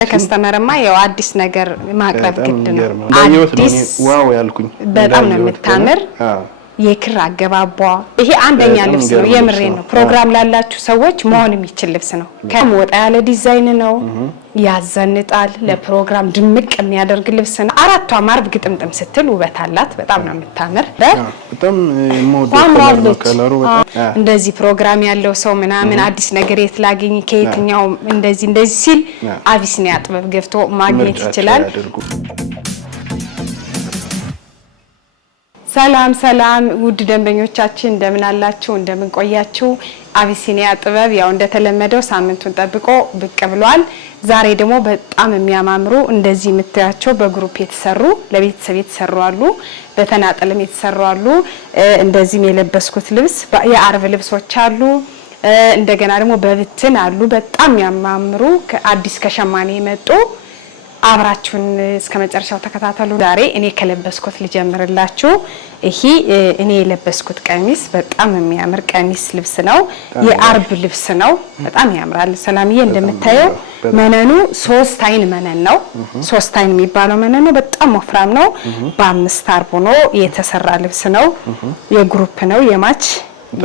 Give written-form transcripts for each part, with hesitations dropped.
ከስተመርማ ያው አዲስ ነገር ማቅረብ ግድ ነው። አዲስ ዋው ያልኩኝ በጣም ነው የምታምር የክር አገባቧ ይሄ አንደኛ ልብስ ነው የምሬ ነው ፕሮግራም ላላችሁ ሰዎች መሆን የሚችል ልብስ ነው ከወጣ ያለ ዲዛይን ነው ያዘንጣል ለፕሮግራም ድምቅ የሚያደርግ ልብስ ነው አራቷ ማርብ ግጥምጥም ስትል ውበት አላት በጣም ነው የምታምር በጣም ሞዴል ከለሩ በጣም እንደዚህ ፕሮግራም ያለው ሰው ምናምን አዲስ ነገር የትላገኝ ከየትኛው እንደዚህ ሲል አቢሲኒያ ጥበብ ገብቶ ማግኘት ይችላል ሰላም ውድ ደንበኞቻችን እንደምን አላችሁ እንደምን ቆያችሁ አቢሲኒያ ጥበብ ያው እንደተለመደው ሳምንቱን ጠብቆ ብቅ ብሏል ዛሬ ደግሞ በጣም የሚያማምሩ እንደዚህ የምታያቸው በግሩፕ የተሰሩ ለቤተሰብ የተሰሩ አሉ በተናጠለም የተሰሩ አሉ እንደዚህ የለበስኩት ልብስ የአርብ ልብሶች አሉ እንደገና ደግሞ በብትን አሉ በጣም የሚያማምሩ አዲስ ከሸማኔ የመጡ አብራችሁን እስከመጨረሻው ተከታተሉ ዛሬ እኔ ከለበስኩት ልጀምርላችሁ ይሄ እኔ የለበስኩት ቀሚስ በጣም የሚያምር ቀሚስ ልብስ ነው የአርብ ልብስ ነው በጣም ያምራል ሰላምዬ እንደምታየው መነኑ 3 አይን መነን ነው 3 አይን የሚባለው መነን ነው በጣም ወፍራም ነው በአምስት አርብ ሆኖ የተሰራ ልብስ ነው የግሩፕ ነው የማች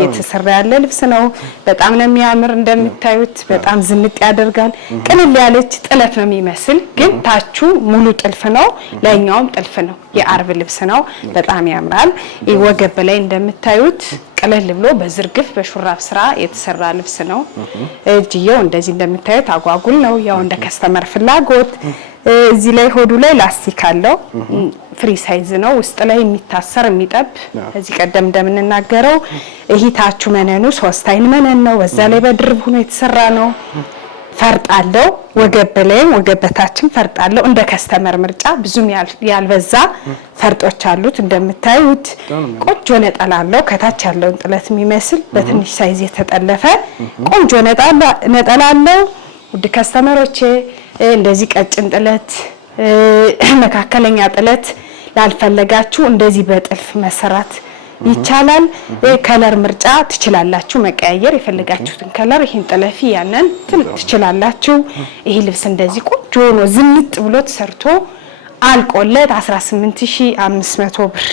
የተሰራ ያለ ልብስ ነው በጣም ነው የሚያምር እንደምታዩት በጣም ዝንጥ ያደርጋል ቅልል ያለች ጥለት ነው የሚመስል ግን ታቹ ሙሉ ጥልፍ ነው ላይኛውም ጥልፍ ነው የአርብ ልብስ ነው በጣም ያምራል ወገብ ላይ እንደምታዩት ቀለል ብሎ በዝርግፍ በሹራብ ስራ የተሰራ ልብስ ነው እጅየው እንደዚህ እንደምታዩት አጓጉል ነው ያው እንደ ከስተመር ፍላጎት እዚህ ላይ ሆዱ ላይ ላስቲክ አለው ፍሪ ሳይዝ ነው ውስጥ ላይ የሚታሰር የሚጠብ እዚህ ቀደም እንደምንናገረው ይሄ ታቹ መነኑ 3 አይን መነን ነው በዛ ላይ በድርብ ሆኖ የተሰራ ነው ፈርጣለው ወገብ ላይ ወገበታችን ፈርጣለው እንደ ከስተመር ምርጫ ብዙም ያልበዛ ፈርጦች አሉት እንደምታዩት ቆንጆ ነጠላለው ከታች ያለውን ጥለት የሚመስል በትንሽ ሳይዝ የተጠለፈ ቆንጆ ነጠላለው ውድ ከስተመሮቼ እንደዚህ ቀጭን ጥለት መካከለኛ ጥለት ላልፈለጋችሁ እንደዚህ በጥልፍ መሰራት ይቻላል ከለር ምርጫ ትችላላችሁ መቀያየር የፈለጋችሁትን ከለር ይሄን ጥለፊ ያንን ትችላላችሁ ይሄ ልብስ እንደዚህ ቆንጆ ነው ዝንጥ ብሎ ተሰርቶ አልቆለት 18500 ብር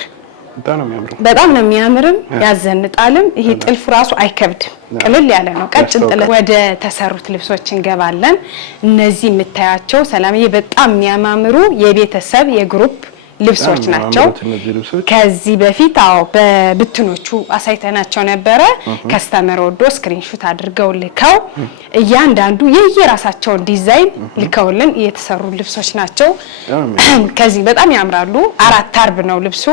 በጣም ነው የሚያምርም ያዘንጣልም ይሄ ጥልፍ ራሱ አይከብድም ቅልል ያለ ነው ቀጭን ጥለት ወደ ተሰሩት ልብሶች እንገባለን እነዚህ የምታያቸው ሰላምዬ በጣም የሚያማምሩ የቤተሰብ የግሩፕ ልብሶች ናቸው ከዚህ በፊት በብትኖቹ አሳይተናቸው ነበረ ከስተመር ወዶ ስክሪንሾት አድርገው ልከው እያንዳንዱ የየራሳቸውን ዲዛይን ልከውልን የተሰሩ ልብሶች ናቸው ከዚህ በጣም ያምራሉ አራት አርብ ነው ልብሱ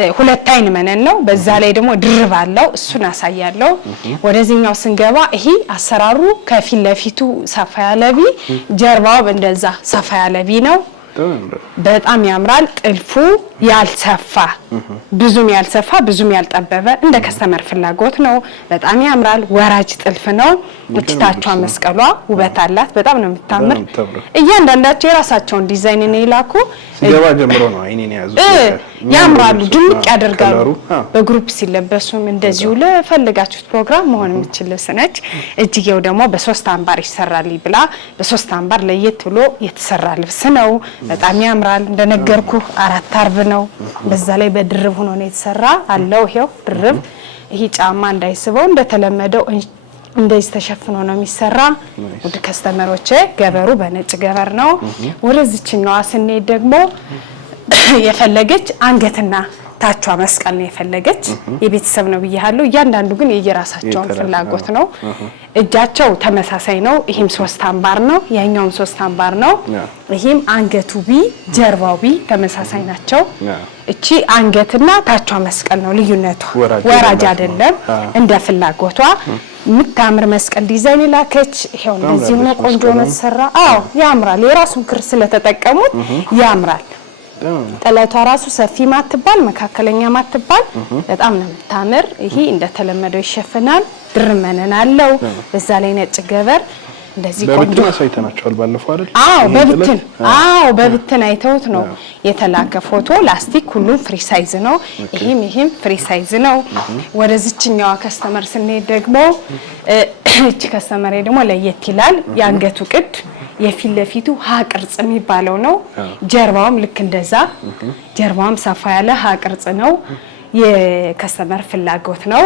2 አይን መነን ነው በዛ ላይ ደግሞ ድርብ አለው እሱን አሳያለሁ ወደዚህኛው ስንገባ ይሄ አሰራሩ ከፊት ለፊቱ ሰፋ ያለቢ ጀርባው እንደዛ ሰፋ ያለቢ ነው በጣም ያምራል ጥልፉ ያልሰፋ ብዙም ያልሰፋ ብዙም ያልጠበበ እንደ ከስተመር ፍላጎት ነው በጣም ያምራል ወራጅ ጥልፍ ነው እችታቸው መስቀሏ ውበት አላት በጣም ነው የምታምር እያንዳንዳቸው የራሳቸውን ዲዛይን ነው ይላኩ ሲገባ ጀምሮ ነው አይኔን ያዙት ያምራሉ ድምቅ ያደርጋሉ በግሩፕ ሲለበሱም እንደዚሁ ለፈልጋችሁት ፕሮግራም መሆን የሚችል ልብስ ነች እጅጌው ደግሞ በ3 አምባር ይሰራል ብላ በ3 አምባር ለየት ብሎ የተሰራ ልብስ ነው በጣም ያምራል እንደነገርኩ አራት አርብ ነው በዛ ላይ በድርብ ሆኖ ነው የተሰራ አለው ይሄው ድርብ ይሄ ጫማ እንዳይስበው እንደተለመደው እንደዚህ ተሸፍኖ ነው የሚሰራ ወደ ከስተመሮቼ ገበሩ በነጭ ገበር ነው ወደዚህኛው ስንሄድ ደግሞ የፈለገች አንገትና ታቿ መስቀል ነው የፈለገች የቤተሰብ ነው ብያለሁ እያንዳንዱ ግን የየራሳቸውን ፍላጎት ነው እጃቸው ተመሳሳይ ነው ይሄም 3 አምባር ነው ያኛውም 3 አምባር ነው ይሄም አንገቱ ቢ ጀርባው ቢ ተመሳሳይ ናቸው እቺ አንገትና ታቿ መስቀል ነው ልዩነቱ ወራጅ አይደለም እንደ ፍላጎቷ ምታምር መስቀል ዲዛይን ላከች ይሄው እንደዚህ ነው ቆንጆ ነው ተሰራ ያምራል የራሱን ክር ስለተጠቀሙት ያምራል ጥለቷ ራሱ ሰፊ ማትባል መካከለኛ ማትባል በጣም ነው የምታምር ይሄ እንደተለመደው ይሸፈናል ድርመነን አለው በዛ ላይ ነጭ ገበር እንደዚህ ቆንጆ አሳይተናቸዋል ባለፈው አይደል በብትን አይተውት ነው የተላከ ፎቶ ላስቲክ ሁሉ ፍሪ ሳይዝ ነው ይሄም ፍሪ ሳይዝ ነው ወደዚህኛው ከስተመር ስንሄድ ደግሞ እቺ ከስተመር ደግሞ ለየት ይላል ያንገቱ ቅድ የፊት ለፊቱ ሀ ቅርጽ የሚባለው ነው። ጀርባውም ልክ እንደዛ ጀርባውም ሰፋ ያለ ሀ ቅርጽ ነው። የከስተመር ፍላጎት ነው።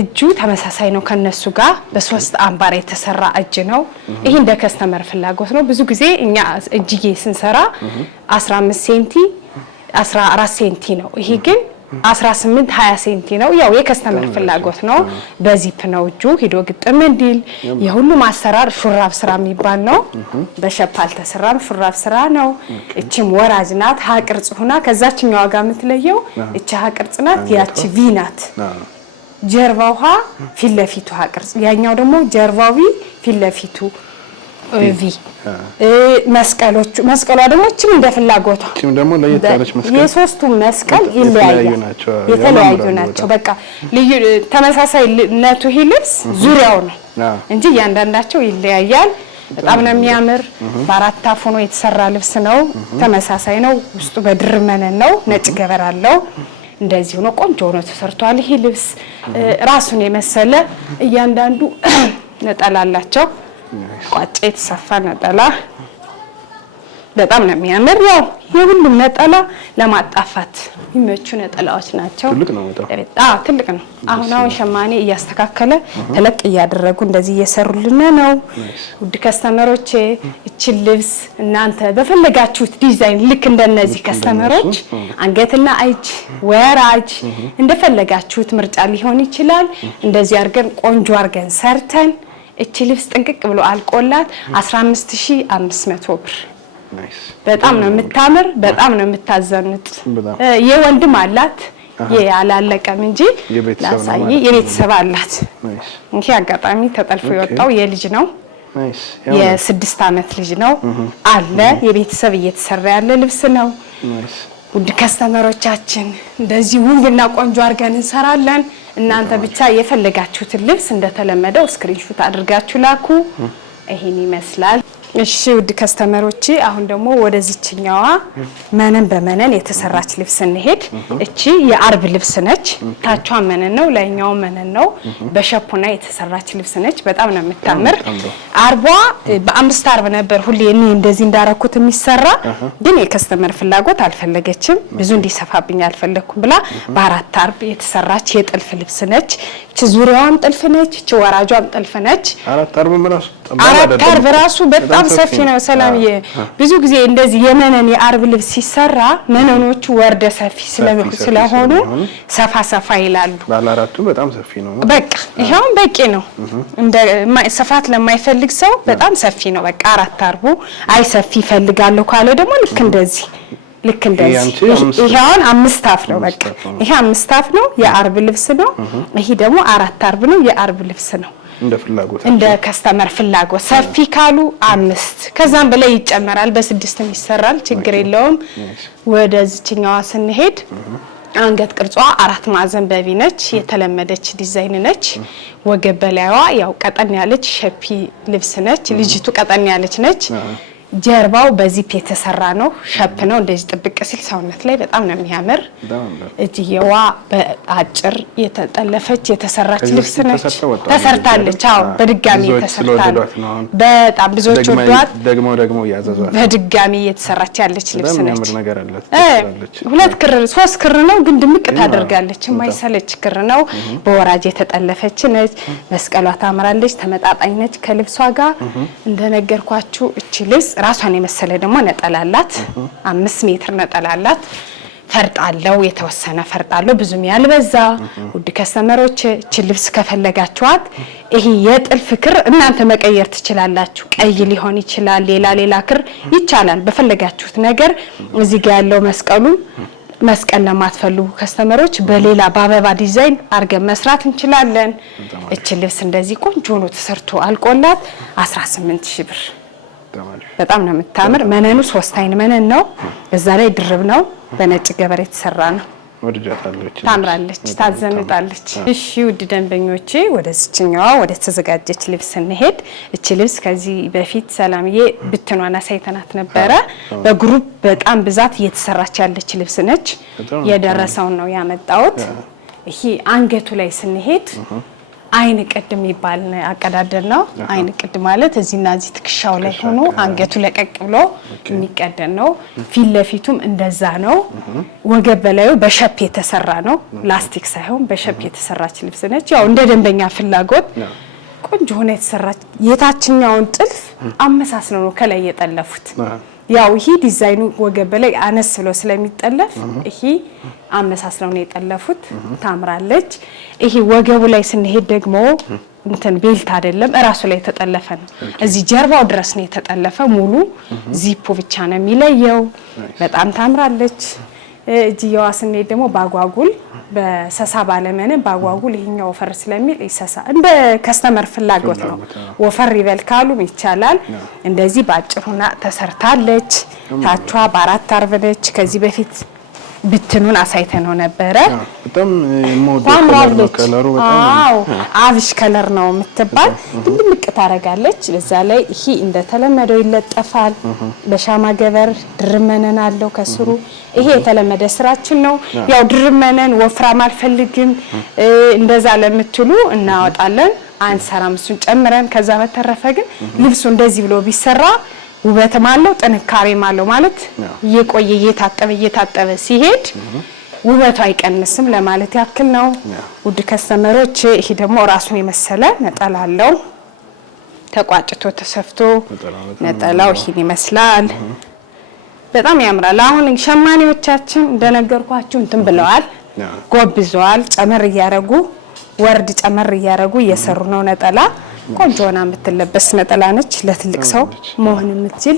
እጁ ተመሳሳይ ነው ከነሱ ጋር በ3 አምባር የተሰራ እጅ ነው። ይሄ እንደ ከስተመር ፍላጎት ነው። ብዙ ጊዜ እኛ እጅጌ ስንሰራ 15 ሴንቲ 14 ሴንቲ ነው። ይሄ ግን 18 20 ሴንቲ ነው። ያው የከስተመር ፍላጎት ነው። በዚፕ ነው እጁ ሄዶ ግጥም እንዲል የሁሉም አሰራር ሹራብ ስራ የሚባል ነው። በሸፕ አልተሰራም፣ ሹራብ ስራ ነው። እቺም ወራጅ ናት ሀ ቅርጽ ሆና ከዛችኛው ጋር የምትለየው እቺ ሀ ቅርጽ ናት፣ ያቺ ቪ ናት። ጀርባው ሀ ፊት ለፊቱ ሀ ቅርጽ፣ ያኛው ደግሞ ጀርባው ቪ ፊት ለፊቱ ቪ። መስቀሏ ደግሞ እቺም እንደ ፍላጎቷ እቺም ደግሞ ለየት ያለች መስቀል የሶስቱ መስቀል የተለያዩ ናቸው። በቃ ልዩ ተመሳሳይነቱ ይሄ ልብስ ዙሪያው ነው እንጂ እያንዳንዳቸው ይለያያል። በጣም ነው የሚያምር። በአራት ታፍ ሆኖ የተሰራ ልብስ ነው። ተመሳሳይ ነው። ውስጡ በድር መነን ነው። ነጭ ገበር አለው። እንደዚህ ሆኖ ቆንጆ ሆኖ ተሰርቷል። ይሄ ልብስ ራሱን የመሰለ እያንዳንዱ ነጠላ አላቸው። ቋጫ የተሰፋ ነጠላ በጣም ነው የሚያምር። ያው የሁሉም ነጠላ ለማጣፋት የሚመቹ ነጠላዎች ናቸው። ትልቅ ነው በጣም ትልቅ ነው። አሁን ሸማኔ እያስተካከለ ተለቅ እያደረጉ እንደዚህ እየሰሩልን ነው። ውድ ከስተመሮቼ እቺ ልብስ እናንተ በፈለጋችሁት ዲዛይን ልክ እንደነዚህ ከስተመሮች አንገትና እጅ ወራጅ እንደፈለጋችሁት ምርጫ ሊሆን ይችላል። እንደዚህ አድርገን ቆንጆ አድርገን ሰርተን እቺ ልብስ ጥንቅቅ ብሎ አልቆላት 15500 ብር። በጣም ነው የምታምር። በጣም ነው የምታዘኑት። የወንድም አላት ያላለቀም እንጂ ላሳይ የቤተሰብ አላት። እንኪ አጋጣሚ ተጠልፎ የወጣው የልጅ ነው። የ6 አመት ልጅ ነው አለ። የቤተሰብ እየተሰራ ያለ ልብስ ነው። ውድ ከስተመሮቻችን እንደዚህ ውብና ቆንጆ አድርገን እንሰራለን። እናንተ ብቻ የፈለጋችሁትን ልብስ እንደተለመደው ስክሪንሾት አድርጋችሁ ላኩ። ይሄን ይመስላል። እሺ ውድ ከስተመሮቼ አሁን ደግሞ ወደዚህኛዋ መነን በመነን የተሰራች ልብስ እንሄድ። እቺ የአርብ ልብስ ነች። ታቿ መነን ነው፣ ላይኛው መነን ነው። በሸፖና የተሰራች ልብስ ነች። በጣም ነው የምታምር። አርቧ በ5 አርብ ነበር ሁሌ እኔ እንደዚህ እንዳረኩት የሚሰራ ግን የከስተመር ፍላጎት አልፈለገችም። ብዙ እንዲሰፋብኝ አልፈለኩም ብላ በ4 አርብ የተሰራች የጥልፍ ልብስ ነች። እቺ ዙሪያዋም ጥልፍ ነች። እቺ ወራጇም ጥልፍ ነች። 4 አርብ ራሱ በጣም ሰፊ ነው። ሰላምዬ ብዙ ጊዜ እንደዚህ የመነን የአርብ ልብስ ሲሰራ መነኖቹ ወርደ ሰፊ ስለሆኑ ሰፋ ይላሉ። ባለ አራቱ በጣም ሰፊ ነው። በቃ ይሄው በቂ ነው። እንደ ሰፋት ለማይፈልግ ሰው በጣም ሰፊ ነው። በቃ 4 አርቡ አይ ሰፊ ይፈልጋለሁ ካለ ደግሞ ልክ እንደዚህ ይሄውን 5 አፍ ነው። በቃ ይሄ 5 አፍ ነው የአርብ ልብስ ነው። ይሄ ደግሞ 4 አርብ ነው የአርብ ልብስ ነው። እንደ ከስተመር ፍላጎት ሰፊ ካሉ 5 ከዛም በላይ ይጨመራል። በ6 ይሰራል፣ ችግር የለውም። ወደዚህኛዋ ስንሄድ አንገት ቅርጿ 4 ማዕዘን በቢ ነች። የተለመደች ዲዛይን ነች። ወገብ በላይዋ ያው ቀጠን ያለች ሸፒ ልብስ ነች። ልጅቱ ቀጠን ያለች ነች። ጀርባው በዚፕ የተሰራ ነው። ሸፕ ነው። እንደዚህ ጥብቅ ሲል ሰውነት ላይ በጣም ነው የሚያምር። እጅየዋ በአጭር የተጠለፈች የተሰራች ልብስ ነች። ተሰርታለች። አዎ በድጋሚ ተሰርታለች። በጣም ብዙዎች ወዷት ደግሞ ያዘዟት በድጋሚ የተሰራች ያለች ልብስ ነች። 2 ክር 3 ክር ነው ግን ድምቅ ታደርጋለች። የማይሰለች ክር ነው። በወራጅ የተጠለፈች ነች። መስቀሏ ታምራለች። ተመጣጣኝ ነች ከልብሷ ጋር እንደነገርኳችሁ። እቺ ልብስ ራሷን የመሰለ ደግሞ ነጠላላት 5 ሜትር ነጠላላት። ፈርጣለው የተወሰነ ፈርጣለው ብዙም ያልበዛ። ውድ ከስተመሮች እቺ ልብስ ከፈለጋችኋት ይሄ የጥልፍ ክር እናንተ መቀየር ትችላላችሁ። ቀይ ሊሆን ይችላል፣ ሌላ ክር ይቻላል። በፈለጋችሁት ነገር እዚህ ጋር ያለው መስቀል ለማትፈልጉ ከስተመሮች በሌላ በአበባ ዲዛይን አርገን መስራት እንችላለን። እቺ ልብስ እንደዚህ ቆንጆ ሆኖ ተሰርቶ አልቆላት 18000 ብር። በጣም ነው የምታምር። መነኑ 3 አይን መነን ነው። በዛ ላይ ድርብ ነው። በነጭ ገበር የተሰራ ነው። ታምራለች፣ ታዘንጣለች። እሺ ውድ ደንበኞቼ ወደዚህኛዋ ወደ ተዘጋጀች ልብስ እንሄድ። እቺ ልብስ ከዚህ በፊት ሰላምዬ ብትኗና ሳይተናት ነበረ። በግሩፕ በጣም ብዛት እየተሰራች ያለች ልብስ ነች። የደረሰውን ነው ያመጣሁት። ይሄ አንገቱ ላይ ስንሄድ አይን ቅድ የሚባል አቀዳደር ነው። አይን ቅድ ማለት እዚህና እዚህ ትከሻው ላይ ሆኖ አንገቱ ለቀቅ ብሎ የሚቀደን ነው። ፊት ለፊቱም እንደዛ ነው። ወገብ በላዩ በሸፕ የተሰራ ነው። ላስቲክ ሳይሆን በሸፕ የተሰራች ልብስ ነች። ያው እንደ ደንበኛ ፍላጎት ቆንጆ ሆነ የተሰራች የታችኛውን ጥልፍ አመሳስለው ነው ከላይ የጠለፉት። ያው ይሄ ዲዛይኑ ወገብ በላይ አነስ ብሎ ስለሚጠለፍ ይሄ አመሳስለው ነው የጠለፉት። ታምራለች። ይሄ ወገቡ ላይ ስንሄድ ደግሞ እንትን ቤልት አይደለም እራሱ ላይ የተጠለፈ ነው። እዚህ ጀርባው ድረስ ነው የተጠለፈ። ሙሉ ዚፑ ብቻ ነው የሚለየው። በጣም ታምራለች። እጅየዋ ስንሄድ ደግሞ ባጓጉል በሰሳ ባለመነ ባጓጉል ይሄኛው ወፈር ስለሚል ይሰሳ እንደ ከስተመር ፍላጎት ነው። ወፈር ይበል ካሉም ይቻላል። እንደዚህ ባጭሩና ተሰርታለች። ታቿ በአራት አርብ ነች። ከዚህ በፊት ብትኑን አሳይተነው ነበረ። በጣም ሞዴል ከለሩ በጣም አብሽ ከለር ነው የምትባል ድምቅ ታረጋለች። በዛ ላይ ይሄ እንደተለመደው ይለጠፋል። በሻማ ገበር ድርመነን አለው ከስሩ። ይሄ የተለመደ ስራችን ነው። ያው ድርመነን ወፍራም አልፈልግም እንደዛ ለምትሉ እናወጣለን፣ አንሰራም እሱን ጨምረን። ከዛ በተረፈ ግን ልብሱ እንደዚህ ብሎ ቢሰራ ውበትም አለው ጥንካሬም አለው። ማለት እየቆየ እየታጠበ ሲሄድ ውበቱ አይቀንስም ለማለት ያክል ነው። ውድ ከስተመሮች ይሄ ደግሞ ራሱን የመሰለ ነጠላ አለው። ተቋጭቶ ተሰፍቶ ነጠላው ይሄን ይመስላል። በጣም ያምራል። አሁን ሸማኔዎቻችን እንደነገርኳችሁ እንትን ብለዋል፣ ጎብዘዋል። ጨመር እያረጉ ወርድ ጨመር እያረጉ እየሰሩ ነው። ነጠላ ቆንጆና የምትለበስ ነጠላ ነች። ለትልቅ ሰው መሆን የምትችል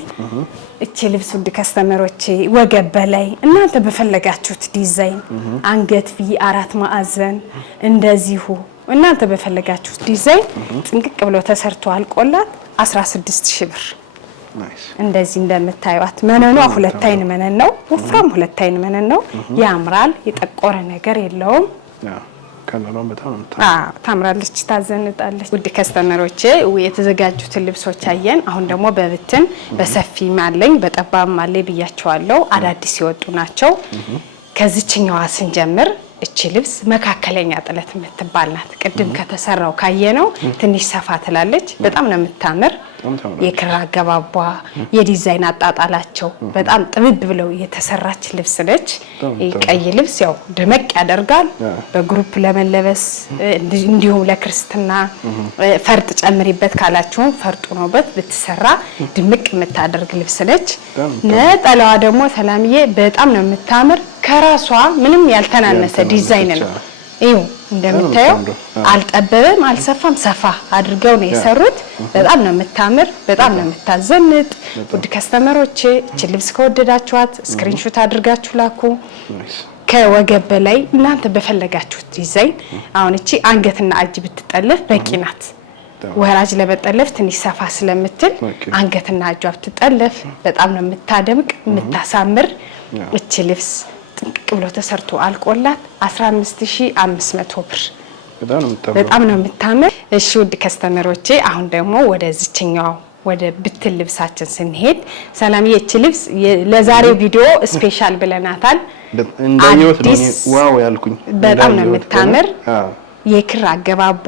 እቺ ልብስ ውድ ከስተመሮቼ ወገብ በላይ እናንተ በፈለጋችሁት ዲዛይን አንገት ቪ አራት ማዕዘን እንደዚሁ እናንተ በፈለጋችሁት ዲዛይን ጥንቅቅ ብሎ ተሰርቶ አልቆላት 16000 ብር። እንደዚህ እንደምታዩት መነኗ ሁለት አይን መነን ነው። ወፍራም ሁለት አይን መነን ነው። ያምራል። የጠቆረ ነገር የለውም። ከለሯን በጣም ታምራለች፣ ታዘንጣለች። ውድ ከስተመሮቼ የተዘጋጁትን ልብሶች አየን። አሁን ደግሞ በብትን በሰፊም አለኝ በጠባብም አለኝ ብያቸዋለሁ። አዳዲስ የወጡ ናቸው። ከዚህኛዋ ስንጀምር እቺ ልብስ መካከለኛ ጥለት የምትባል ናት። ቅድም ከተሰራው ካየነው ትንሽ ሰፋ ትላለች። በጣም ነው የምታምር። የክር አገባቧ የዲዛይን አጣጣላቸው በጣም ጥብብ ብለው የተሰራች ልብስ ነች። ቀይ ልብስ ያው ደመቅ ያደርጋል በግሩፕ ለመለበስ እንዲሁም ለክርስትና ፈርጥ ጨምሪበት ካላችሁም ፈርጡ ነውበት ብትሰራ ድምቅ የምታደርግ ልብስ ነች። ነጠላዋ ደግሞ ሰላምዬ በጣም ነው የምታምር። ከራሷ ምንም ያልተናነሰ ዲዛይን ነው። ይኸው እንደምታየው አልጠበበም አልሰፋም፣ ሰፋ አድርገው ነው የሰሩት። በጣም ነው የምታምር፣ በጣም ነው የምታዘንጥ። ውድ ከስተመሮቼ እቺ ልብስ ከወደዳችኋት ስክሪንሾት አድርጋችሁ ላኩ። ከወገብ በላይ እናንተ በፈለጋችሁት ዲዛይን አሁን እቺ አንገትና እጅ ብትጠለፍ በቂ ናት። ወራጅ ለመጠለፍ ትንሽ ሰፋ ስለምትል አንገትና እጇ ብትጠለፍ በጣም ነው የምታደምቅ የምታሳምር እቺ ልብስ ጥንቅቅ ብሎ ተሰርቶ አልቆላት 15500 ብር። በጣም ነው የምታምር። እሺ ውድ ከስተመሮቼ አሁን ደግሞ ወደዚህኛው ወደ ብትን ልብሳችን ስንሄድ ሰላምዬ እቺ ልብስ ለዛሬው ቪዲዮ ስፔሻል ብለናታል። እንዳየሁት ነው ዋው ያልኩኝ። በጣም ነው የምታምር። የክር አገባቧ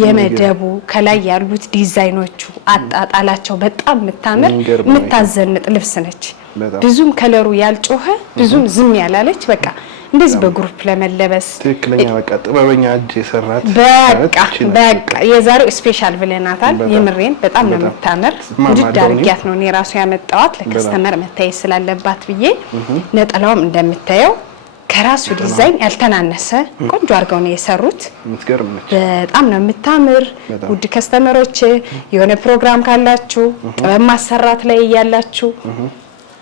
የመደቡ ከላይ ያሉት ዲዛይኖቹ አጣጣላቸው በጣም የምታምር የምታዘንጥ ልብስ ነች። ብዙም ከለሩ ያልጮኸ ብዙም ዝም ያላለች በቃ እንደዚህ በግሩፕ ለመለበስ ትክክለኛ በቃ ጥበበኛ እጅ የሰራት በቃ የዛሬው ስፔሻል ብለናታል። የምሬን በጣም ነው የምታምር። ውድድ አድርጊያት ነው እኔ ራሱ ያመጣዋት ለከስተመር መታየት ስላለባት ብዬ። ነጠላውም እንደምታየው ከራሱ ዲዛይን ያልተናነሰ ቆንጆ አድርገው ነው የሰሩት። በጣም ነው የምታምር። ውድ ከስተመሮች የሆነ ፕሮግራም ካላችሁ ጥበብ ማሰራት ላይ ያላችሁ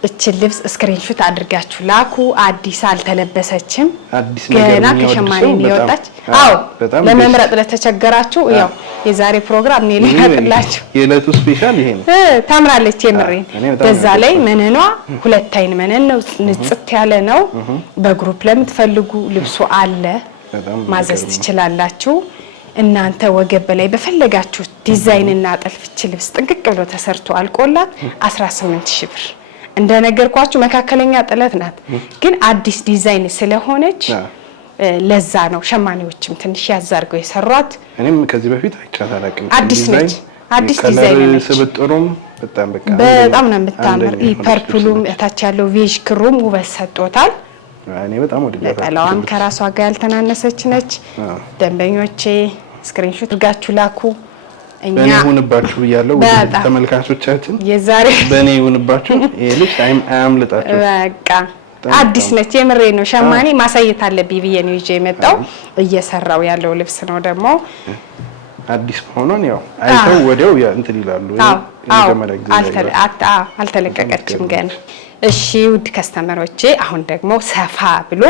እቺ ልብስ ስክሪንሾት አድርጋችሁ ላኩ። አዲስ አልተለበሰችም ገና ከሸማኔ የወጣች። አዎ ለመምረጥ ለተቸገራችሁ ያው የዛሬ ፕሮግራም ነው ሊያጥላችሁ። የዕለቱ ስፔሻል ይሄ ነው። ታምራለች የምሬን። በዛ ላይ መነኗ ሁለት አይን መነን ነው፣ ንጽት ያለ ነው። በግሩፕ ለምትፈልጉ ልብሱ አለ ማዘዝ ትችላላችሁ። እናንተ ወገብ በላይ በፈለጋችሁ ዲዛይን እና ጥልፍች ልብስ ጥንቅቅ ብሎ ተሰርቶ አልቆላት 18000 ብር። እንደነገርኳችሁ መካከለኛ ጥለት ናት፣ ግን አዲስ ዲዛይን ስለሆነች ለዛ ነው ሸማኔዎችም ትንሽ ያዛርገው የሰሯት። እኔም ከዚህ በፊት አይቻት አላውቅም። አዲስ ነች፣ አዲስ ዲዛይን ነች። ስብጥሩም በጣም ነው የምታምር። ፐርፕሉም እታች ያለው ቬጅ ክሩም ውበት ሰጥቶታል። እኔ በጣም ወድጃለሁ። ነጠላዋም ከራሷ ጋር ያልተናነሰች ነች። ደንበኞቼ ስክሪንሾት አድርጋችሁ ላኩ። በእኔ ይሁንባችሁ ብያለሁ ተመልካቾቻችን፣ የዛሬ በእኔ ይሁንባችሁ። ይሄ ልጅ አያምልጣችሁ። በቃ አዲስ ነች። የምሬ ነው። ሸማኔ ማሳየት አለብኝ ብዬ ነው ይዤ የመጣው። እየሰራው ያለው ልብስ ነው ደግሞ አዲስ መሆኑን ያው አይተው ወዲያው እንትን ይላሉ። አልተለቀቀችም ገና። እሺ ውድ ከስተመሮቼ አሁን ደግሞ ሰፋ ብሎ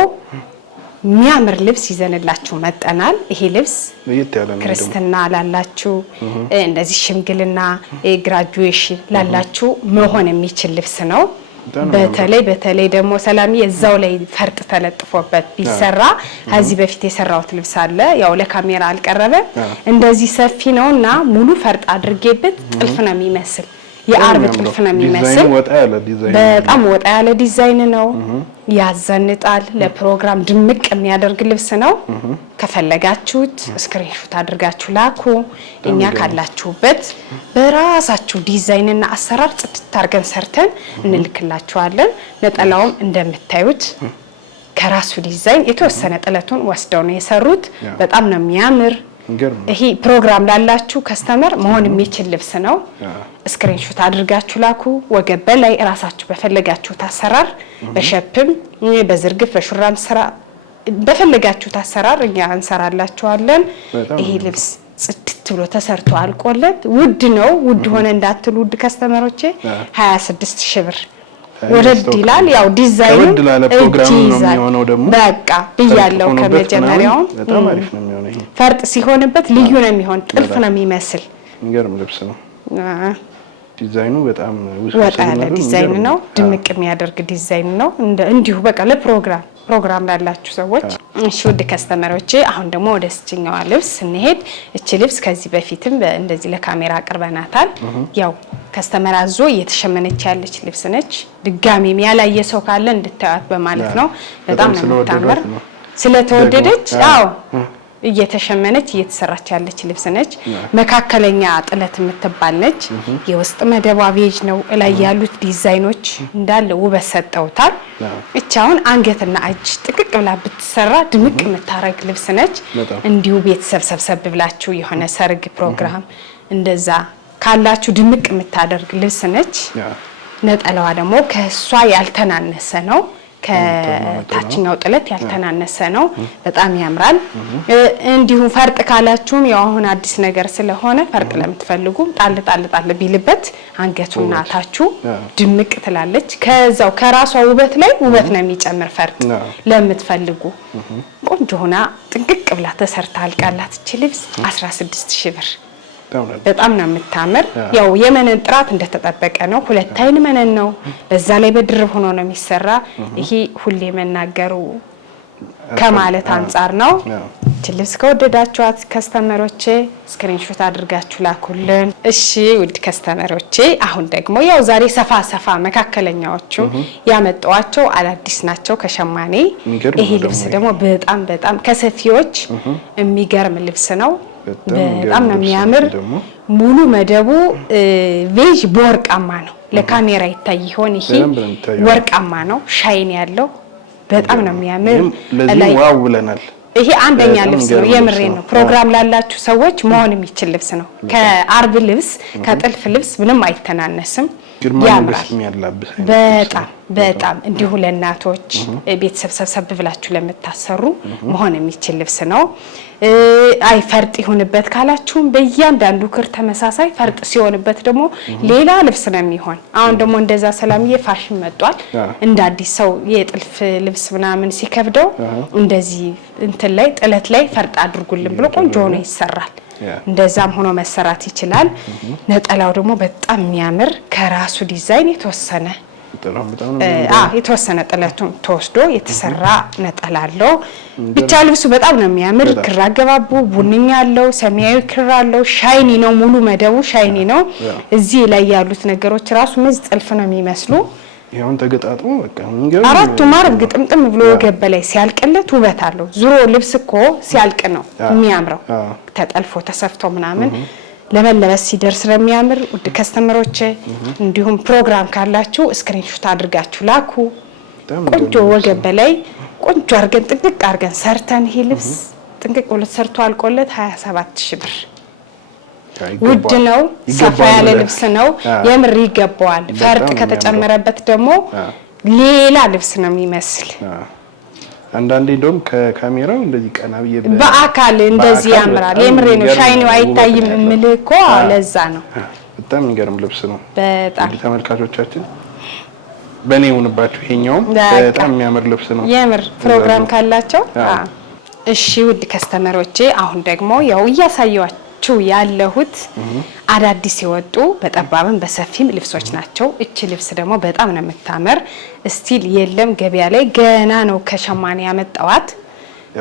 የሚያምር ልብስ ይዘንላችሁ መጠናል። ይሄ ልብስ ክርስትና ላላችሁ፣ እንደዚህ ሽምግልና፣ ግራጁዌሽን ላላችሁ መሆን የሚችል ልብስ ነው። በተለይ ደግሞ ሰላምዬ እዛው ላይ ፈርጥ ተለጥፎበት ቢሰራ ከዚህ በፊት የሰራሁት ልብስ አለ። ያው ለካሜራ አልቀረበ እንደዚህ ሰፊ ነውና ሙሉ ፈርጥ አድርጌበት ጥልፍ ነው የሚመስል፣ የአርብ ጥልፍ ነው የሚመስል። በጣም ወጣ ያለ ዲዛይን ነው። ያዘንጣል። ለፕሮግራም ድምቅ የሚያደርግ ልብስ ነው። ከፈለጋችሁት ስክሪንሾት አድርጋችሁ ላኩ። እኛ ካላችሁበት በራሳችሁ ዲዛይንና አሰራር ጽድት አድርገን ሰርተን እንልክላችኋለን። ነጠላውም እንደምታዩት ከራሱ ዲዛይን የተወሰነ ጥለቱን ወስደው ነው የሰሩት። በጣም ነው የሚያምር። ይሄ ፕሮግራም ላላችሁ ከስተመር መሆን የሚችል ልብስ ነው። ስክሪንሾት አድርጋችሁ ላኩ። ወገብ በላይ ራሳችሁ በፈለጋችሁት አሰራር በሸፕም በዝርግፍ በሹራም ስራ በፈለጋችሁት አሰራር እኛ እንሰራላችኋለን። ይሄ ልብስ ጽድት ብሎ ተሰርቶ አልቆለት ውድ ነው። ውድ ሆነ እንዳትሉ ውድ ከስተመሮቼ 26000 ብር ወረድ ይላል። ያው ዲዛይኑ ፕሮግራም ነው የሚሆነው ደግሞ በቃ ብያለሁ ከመጀመሪያው በጣም አሪፍ ነው የሚሆነው። ይሄ ፈርጥ ሲሆንበት ልዩ ነው የሚሆን፣ ጥልፍ ነው የሚመስል የሚገርም ልብስ ነው። ዲዛይኑ በጣም ወጣ ያለ ዲዛይን ነው። ድምቅ የሚያደርግ ዲዛይን ነው። እንዲሁ በቃ ለፕሮግራም ላላችሁ ሰዎች። እሺ ውድ ከስተመሮቼ አሁን ደግሞ ወደ ስጭኛዋ ልብስ እንሄድ። እቺ ልብስ ከዚህ በፊትም እንደዚህ ለካሜራ አቅርበናታል። ያው ከስተመር አዞ እየተሸመነች ያለች ልብስ ነች። ድጋሚም ያላየ ሰው ካለ እንድታዩት በማለት ነው። በጣም ነው የምታምር ስለተወደደች። አዎ እየተሸመነች እየተሰራች ያለች ልብስ ነች። መካከለኛ ጥለት የምትባል ነች። የውስጥ መደቧ ቬጅ ነው። ላይ ያሉት ዲዛይኖች እንዳለ ውበት ሰጠውታል። እቻውን አንገትና እጅ ጥቅቅ ብላ ብትሰራ ድምቅ የምታረግ ልብስ ነች። እንዲሁ ቤተሰብ ሰብሰብ ብላችሁ የሆነ ሰርግ ፕሮግራም እንደዛ ካላችሁ ድምቅ የምታደርግ ልብስ ነች። ነጠላዋ ደግሞ ከሷ ያልተናነሰ ነው። ከታችኛው ጥለት ያልተናነሰ ነው። በጣም ያምራል። እንዲሁ ፈርጥ ካላችሁም ያው አሁን አዲስ ነገር ስለሆነ ፈርጥ ለምትፈልጉ ጣል ቢልበት አንገቱና ታቹ ድምቅ ትላለች። ከዛው ከራሷ ውበት ላይ ውበት ነው የሚጨምር ፈርጥ ለምትፈልጉ ቆንጆ ሆና ጥንቅቅ ብላ ተሰርታ አልቃላት እቺ ልብስ 16000 ብር። በጣም ነው የምታምር። ያው የመነን ጥራት እንደተጠበቀ ነው። 2 አይን መነን ነው። በዛ ላይ በድርብ ሆኖ ነው የሚሰራ። ይሄ ሁሌ መናገሩ ከማለት አንፃር ነው። እቺ ልብስ ከወደዳችኋት ከስተመሮቼ ስክሪንሾት አድርጋችሁ ላኩልን። እሺ ውድ ከስተመሮቼ አሁን ደግሞ ያው ዛሬ ሰፋ መካከለኛዎቹ ያመጣዋቸው አዳዲስ ናቸው ከሸማኔ። ይሄ ልብስ ደግሞ በጣም ከሰፊዎች የሚገርም ልብስ ነው። በጣም ነው የሚያምር። ሙሉ መደቡ ቬጅ በወርቃማ ነው። ለካሜራ ይታይ ይሆን? ይሄ ወርቃማ ነው፣ ሻይን ያለው በጣም ነው የሚያምር። ለዚህ ዋው ብለናል። ይሄ አንደኛ ልብስ ነው። የምሬ ነው። ፕሮግራም ላላችሁ ሰዎች መሆን የሚችል ልብስ ነው። ከአርብ ልብስ ከጥልፍ ልብስ ምንም አይተናነስም። ያምራል በጣም እንዲሁ ለእናቶች ቤተሰብ ሰብሰብ ብላችሁ ለምታሰሩ መሆን የሚችል ልብስ ነው። አይ ፈርጥ ይሁንበት ካላችሁም በእያንዳንዱ ክር ተመሳሳይ ፈርጥ ሲሆንበት ደግሞ ሌላ ልብስ ነው የሚሆን። አሁን ደግሞ እንደዛ ሰላምዬ ፋሽን መጥቷል። እንደ አዲስ ሰው የጥልፍ ልብስ ምናምን ሲከብደው እንደዚህ እንትን ላይ ጥለት ላይ ፈርጥ አድርጉልን ብሎ ቆንጆ ሆኖ ይሰራል። እንደዛም ሆኖ መሰራት ይችላል። ነጠላው ደግሞ በጣም የሚያምር ከራሱ ዲዛይን የተወሰነ ጥለቱን ተወስዶ የተሰራ ነጠላ አለው። ብቻ ልብሱ በጣም ነው የሚያምር። ክር አገባቡ ቡንኛ አለው፣ ሰማያዊ ክር አለው። ሻይኒ ነው፣ ሙሉ መደቡ ሻይኒ ነው። እዚህ ላይ ያሉት ነገሮች ራሱ መዝ ጥልፍ ነው የሚመስሉ ይሄውን ተገጣጥሞ በቃ እንግዲህ አራቱ ማርብ ግጥምጥም ብሎ ወገብ በላይ ሲያልቅለት ውበት አለው። ዙሮ ልብስ እኮ ሲያልቅ ነው የሚያምረው ተጠልፎ ተሰፍቶ ምናምን ለመለበስ ሲደርስ ስለሚያምር ውድ ከስተመሮቼ እንዲሁም ፕሮግራም ካላችሁ ስክሪንሾት አድርጋችሁ ላኩ። ቆንጆ ወገብ በላይ ቆንጆ አርገን ጥንቅቅ አርገን ሰርተን ይሄ ልብስ ጥንቅቅ ብሎ ሰርቶ አልቆለት 27000 ብር ውድ ነው። ሰፋ ያለ ልብስ ነው የምር ይገባዋል። ፈርጥ ከተጨመረበት ደግሞ ሌላ ልብስ ነው የሚመስል። አንዳንዴ እንደውም ከካሜራው እንደዚህ ቀና ብዬ በአካል እንደዚህ ያምራል። የምሬ ነው። ሻይኒው አይታይም እምልህ እኮ ለዛ ነው። በጣም የሚገርም ልብስ ነው። በጣም ተመልካቾቻችን በእኔ ሆነባችሁ ይሄኛው በጣም የሚያምር ልብስ ነው። የምር ፕሮግራም ካላቸው እሺ ውድ ከስተመሮቼ አሁን ደግሞ ያው እያሳየዋችሁ ያለሁት አዳዲስ የወጡ በጠባብም በሰፊም ልብሶች ናቸው። እቺ ልብስ ደግሞ በጣም ነው የምታምር። ስቲል የለም ገበያ ላይ ገና ነው ከሸማኔ ያመጣዋት።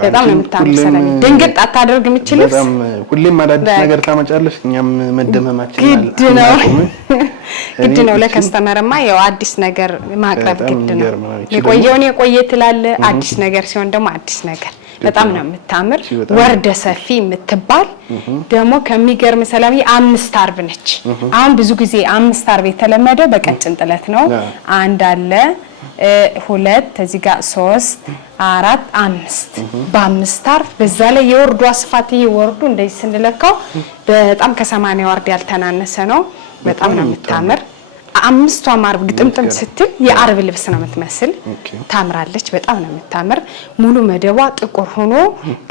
በጣም ነው የምታምር። ሰላም ድንግጥ አታደርግም እቺ ልብስ። በጣም ሁሌም አዳዲስ ነገር ታመጫለሽ። እኛም መደመማችን ግድ ነው ለከስተመርማ ያው አዲስ ነገር ማቅረብ ግድ ነው። የቆየውን የቆየ ትላለ። አዲስ ነገር ሲሆን ደግሞ አዲስ ነገር በጣም ነው የምታምር። ወርደ ሰፊ የምትባል ደግሞ ከሚገርም ሰላምዬ 5 አርብ ነች። አሁን ብዙ ጊዜ 5 አርብ የተለመደው በቀጭን ጥለት ነው። አንድ አለ 2 እዚህ ጋር 3 4 5 በ5 አርብ በዛ ላይ የወርዱ ስፋት ይወርዱ እንደዚህ ስንለካው በጣም ከ80 ወርድ ያልተናነሰ ነው። በጣም ነው የምታምር። 5ቷ አርብ ግጥምጥም ስትል የአርብ ልብስ ነው የምትመስል። ታምራለች። በጣም ነው የምታምር። ሙሉ መደቧ ጥቁር ሆኖ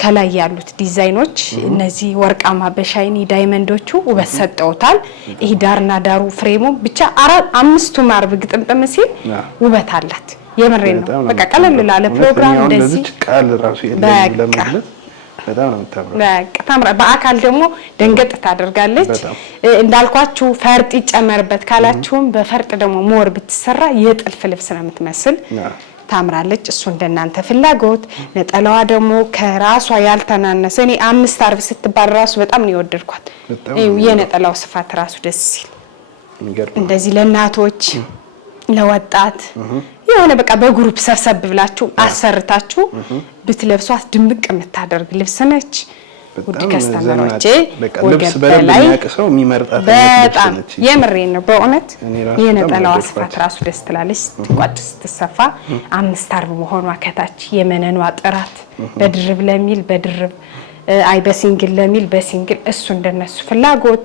ከላይ ያሉት ዲዛይኖች እነዚህ ወርቃማ በሻይኒ ዳይመንዶቹ ውበት ሰጠውታል። ይሄ ዳርና ዳሩ ፍሬሙ ብቻ 5ቱም አርብ ግጥምጥም ሲል ውበት አላት። የምሬን ነው። በቃ ቀለል ላለ ፕሮግራም እንደዚህ ቃል ራሱ የለም ለማለት በጣም ነው የምታምረው። በቃ ታምራ። በአካል ደግሞ ደንገጥ ታደርጋለች። እንዳልኳችሁ ፈርጥ ይጨመርበት ካላችሁም በፈርጥ ደግሞ ሞር ብትሰራ የጥልፍ ልብስ ነው የምትመስል። ታምራለች። እሱ እንደናንተ ፍላጎት። ነጠላዋ ደግሞ ከራሷ ያልተናነሰ እኔ 5 አርብ ስትባል ራሱ በጣም ነው የወደድኳት። የነጠላው ስፋት ራሱ ደስ ሲል እንደዚህ ለእናቶች ለወጣት የሆነ በቃ በግሩፕ ሰብሰብ ብላችሁ አሰርታችሁ ብትለብሷት ድምቅ የምታደርግ ልብስ ነች። ውድ ከስተመሮቼ ልብስ በላይ ያቀሰው የሚመርጣት በጣም የምሬን ነው በእውነት የነጠላዋ ስፋት ራሱ ደስ ትላለች። ስትቋጭ ስትሰፋ 5 አርብ መሆኗ ከታች የመነኗ ጥራት በድርብ ለሚል በድርብ አይ በሲንግል ለሚል በሲንግል እሱ እንደነሱ ፍላጎት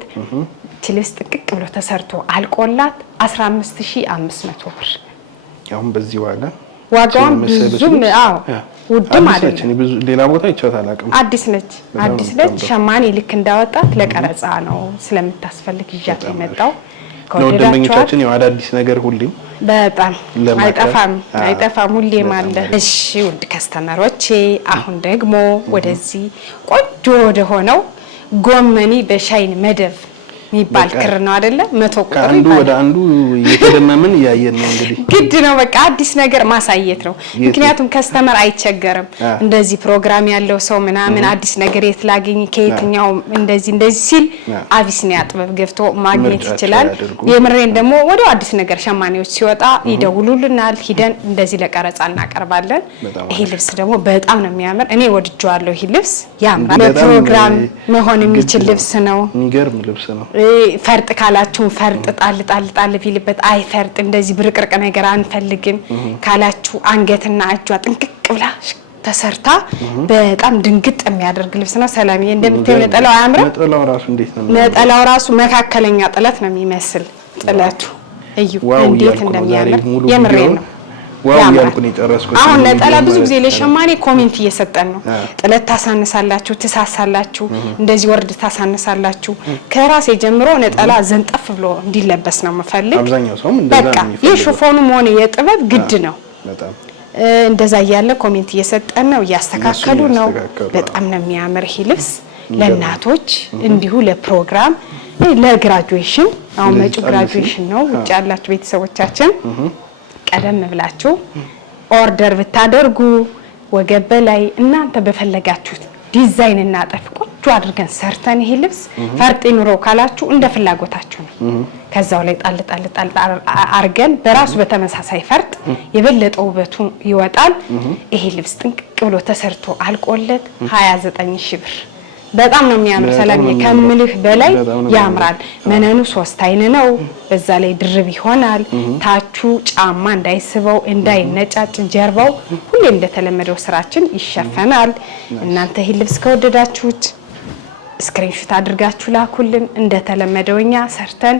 ልብስ ጥቅቅ ብሎ ተሰርቶ አልቆላት 15500 ብር። ያው በዚህ ዋጋውን ብዙም ውድም አይደለም። ብዙ ሌላ ቦታ ይቻላል አቅም አዲስ ነች። ሸማኔ ልክ እንዳወጣት ለቀረጻ ነው ስለምታስፈልግ ይዣት የመጣው። ከወደዳችኋት ያው አዳዲስ ነገር ሁሌም በጣም አይጠፋም ሁሌም አለ። እሺ ውድ ከስተመሮቼ አሁን ደግሞ ወደዚህ ቆንጆ ወደ ሆነው ጎመኒ በሻይን መደብ የሚባል ክር ነው አይደለ? 100 ቁጥር አንዱ ወደ አንዱ እየተደመምን ያየን ነው እንግዲህ ግድ ነው በቃ አዲስ ነገር ማሳየት ነው። ምክንያቱም ከስተመር አይቸገርም። እንደዚህ ፕሮግራም ያለው ሰው ምናምን አዲስ ነገር የትላገኝ ከየትኛው እንደዚህ ሲል አቢሲኒያ ጥበብ ገብቶ ማግኘት ይችላል። የምሬን ደግሞ ወደ አዲስ ነገር ሸማኔዎች ሲወጣ ይደውሉልናል። ሂደን እንደዚህ ለቀረጻ እናቀርባለን። ይሄ ልብስ ደግሞ በጣም ነው የሚያምር። እኔ ወድጄዋለሁ። ይሄ ልብስ ያምራል። ለፕሮግራም መሆን የሚችል ልብስ ነው። የሚገርም ልብስ ነው። ፈርጥ ካላችሁ ፈርጥ ጣል ቢልበት አይ ፈርጥ እንደዚህ ብርቅርቅ ነገር አንፈልግም ካላችሁ አንገትና እጇ ጥንቅቅ ብላ ተሰርታ በጣም ድንግጥ የሚያደርግ ልብስ ነው። ሰላምዬ እንደምታዩ ነጠላው አያምርም? ነጠላው ራሱ እንዴት ነው? ነጠላው ራሱ መካከለኛ ጥለት ነው የሚመስል ጥለቱ እዩ እንዴት እንደሚያምር የምሬ ነው። ዋው ያልኩኝ ጨረስኩት። አሁን ነጠላ ብዙ ጊዜ ለሸማኔ ኮሜንት እየሰጠን ነው። ጥለት ታሳንሳላችሁ፣ ትሳሳላችሁ፣ እንደዚህ ወርድ ታሳንሳላችሁ። ከራሴ ጀምሮ ነጠላ ዘንጠፍ ብሎ እንዲለበስ ነው የምፈልግ። አብዛኛው ሰው እንደዛ ነው የሚፈልገው። የሽፎኑም ሆነ የጥበብ ግድ ነው። እንደዛ ያለ ኮሜንት እየሰጠን ነው፣ እያስተካከሉ ነው። በጣም ነው የሚያምር ይሄ ልብስ ለእናቶች እንዲሁ ለፕሮግራም ለግራጁዌሽን። አሁን መጪው ግራጁዌሽን ነው። ውጭ ያላችሁ ቤተሰቦቻችን ቀደም ብላችሁ ኦርደር ብታደርጉ ወገብ በላይ እናንተ በፈለጋችሁት ዲዛይን እና ጠፍ ቆንጆ አድርገን ሰርተን ይሄ ልብስ ፈርጥ ይኑረው ካላችሁ እንደ ፍላጎታችሁ ነው። ከዛው ላይ ጣል አርገን በራሱ በተመሳሳይ ፈርጥ የበለጠ ውበቱ ይወጣል። ይሄ ልብስ ጥንቅቅ ብሎ ተሰርቶ አልቆለት 29000 ብር በጣም ነው የሚያምር። ሰላምዬ ከምልህ በላይ ያምራል። መነኑ 3 አይን ነው። በዛ ላይ ድርብ ይሆናል። ታቹ ጫማ እንዳይስበው እንዳይነጫጭ ጀርባው ሁሌ እንደተለመደው ስራችን ይሸፈናል። እናንተ ይሄ ልብስ ከወደዳችሁት ስክሪንሾት አድርጋችሁ ላኩልን። እንደተለመደውኛ ሰርተን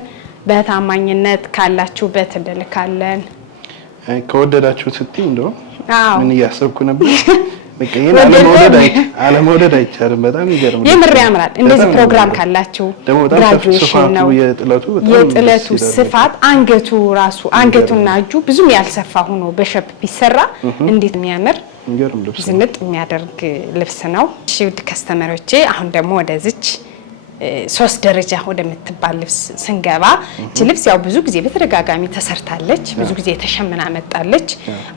በታማኝነት ካላችሁበት እንልካለን። ከወደዳችሁት ስትይ እንደው ምን እያሰብኩ ነበር አለመውደድ አይቻልም። በጣም ይገርም የምር ያምራል። እንደዚህ ፕሮግራም ካላችሁ ግራጁዌሽን ነው የጥለቱ ስፋት አንገቱ ራሱ አንገቱና እጁ ብዙም ያልሰፋ ሆኖ በሸፕ ቢሰራ እንዴት የሚያምር ዝንጥ የሚያደርግ ልብስ ነው። እሺ ውድ ከስተመሮቼ አሁን ደግሞ ወደዚች 3 ደረጃ ወደምትባል ልብስ ስንገባ እቺ ልብስ ያው ብዙ ጊዜ በተደጋጋሚ ተሰርታለች፣ ብዙ ጊዜ ተሸምና መጣለች።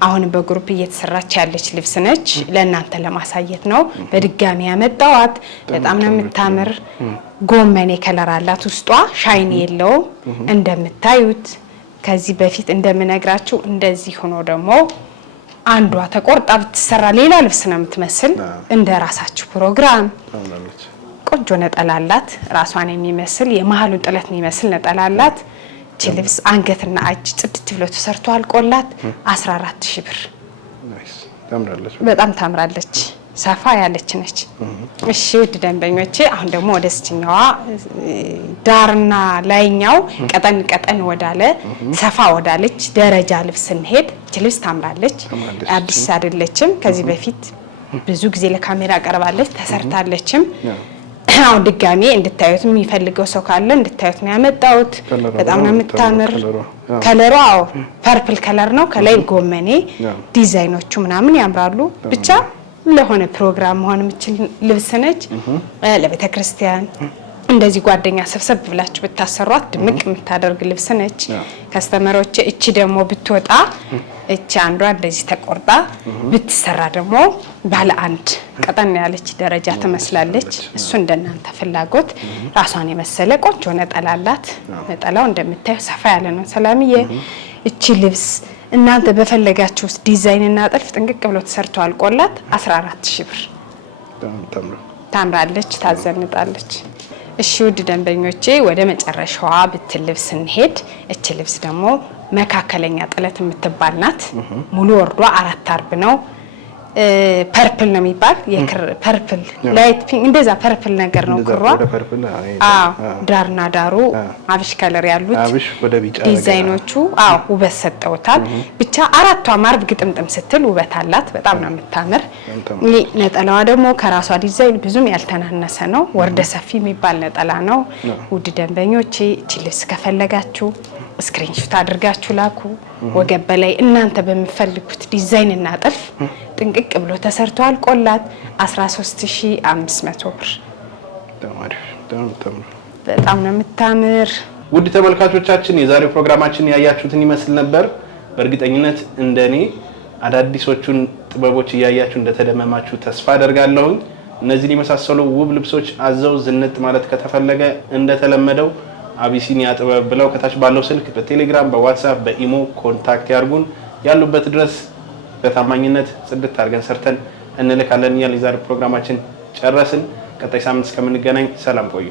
አሁን በግሩፕ እየተሰራች ያለች ልብስ ነች። ለእናንተ ለማሳየት ነው በድጋሚ ያመጣዋት። በጣም ነው የምታምር። ጎመኔ ከለር አላት ውስጧ፣ ሻይኒ የለውም እንደምታዩት። ከዚህ በፊት እንደምነግራችሁ እንደዚህ ሆኖ ደግሞ አንዷ ተቆርጣ ብትሰራ ሌላ ልብስ ነው የምትመስል። እንደ ራሳችሁ ፕሮግራም ቆንጆ ነጠላ አላት። ራሷን የሚመስል የመሃሉን ጥለት የሚመስል ነጠላ አላት። እቺ ልብስ አንገትና እጅ ጽድት ብሎ ተሰርቶ አልቆላት 14000 ብር። በጣም ታምራለች። ሰፋ ያለች ነች። እሺ ውድ ደንበኞቼ አሁን ደግሞ ወደ ስችኛዋ ዳርና ላይኛው ቀጠን ወዳለ ሰፋ ወዳለች ደረጃ ልብስ እንሄድ። እቺ ልብስ ታምራለች። አዲስ አይደለችም። ከዚህ በፊት ብዙ ጊዜ ለካሜራ ቀርባለች ተሰርታለችም። አሁን ድጋሚ እንድታዩት የሚፈልገው ሰው ካለ እንድታዩት ነው ያመጣሁት። በጣም ነው የምታምር። ከለሯ ፐርፕል ከለር ነው። ከላይ ጎመኔ ዲዛይኖቹ ምናምን ያምራሉ። ብቻ ለሆነ ፕሮግራም መሆን የምችል ልብስ ነች። ለቤተ ክርስቲያን እንደዚህ ጓደኛ ሰብሰብ ብላችሁ ብታሰሯት ድምቅ የምታደርግ ልብስ ነች። ከስተመሮች እቺ ደግሞ ብትወጣ እቺ አንዷ እንደዚህ ተቆርጣ ብትሰራ ደግሞ ባለ አንድ ቀጠን ያለች ደረጃ ትመስላለች። እሱ እንደናንተ ፍላጎት ራሷን የመሰለ ቆንጆ ነጠላ አላት። ነጠላው እንደምታዩ ሰፋ ያለ ነው። ሰላምዬ እቺ ልብስ እናንተ በፈለጋችሁት ዲዛይን እና ጥልፍ ጥንቅቅ ብሎ ተሰርቶ አልቆላት 14000 ብር ታምራለች፣ ታዘንጣለች። እሺ ውድ ደንበኞቼ ወደ መጨረሻዋ ብትል ልብስ እንሄድ። እቺ ልብስ ደግሞ መካከለኛ ጥለት የምትባል ናት። ሙሉ ወርዷ 4 አርብ ነው። ፐርፕል ነው የሚባል የክር ፐርፕል ላይት ፒንክ እንደዛ ፐርፕል ነገር ነው ክሯ። ዳርና ዳሩ አብሽ ከለር ያሉት አብሽ ወደ ቢጫ ዲዛይኖቹ ውበት ሰጠውታል። ብቻ አራቷ ማርብ ግጥምጥም ስትል ውበት አላት። በጣም ነው የምታምር። ነጠላዋ ደግሞ ከራሷ ዲዛይን ብዙም ያልተናነሰ ነው። ወርደ ሰፊ የሚባል ነጠላ ነው። ውድ ደንበኞቼ እቺ ልብስ ከፈለጋችሁ ስክሪንሾት አድርጋችሁ ላኩ። ወገብ በላይ እናንተ በሚፈልጉት ዲዛይን እና ጥልፍ ጥንቅቅ ብሎ ተሰርቶ አልቆላት 13500 ብር። በጣም ነው የምታምር። ውድ ተመልካቾቻችን የዛሬው ፕሮግራማችን ያያችሁትን ይመስል ነበር። በእርግጠኝነት እንደኔ አዳዲሶቹን ጥበቦች እያያችሁ እንደተደመማችሁ ተስፋ አደርጋለሁ። እነዚህን የመሳሰሉ ውብ ልብሶች አዘው ዝንጥ ማለት ከተፈለገ እንደተለመደው አቢሲኒያ ጥበብ ብለው ከታች ባለው ስልክ በቴሌግራም በዋትስአፕ በኢሞ ኮንታክት ያርጉን። ያሉበት ድረስ በታማኝነት ጽድት አድርገን ሰርተን እንልካለን። የዛሬው ፕሮግራማችን ጨረስን። ቀጣይ ሳምንት እስከምንገናኝ ሰላም ቆዩ።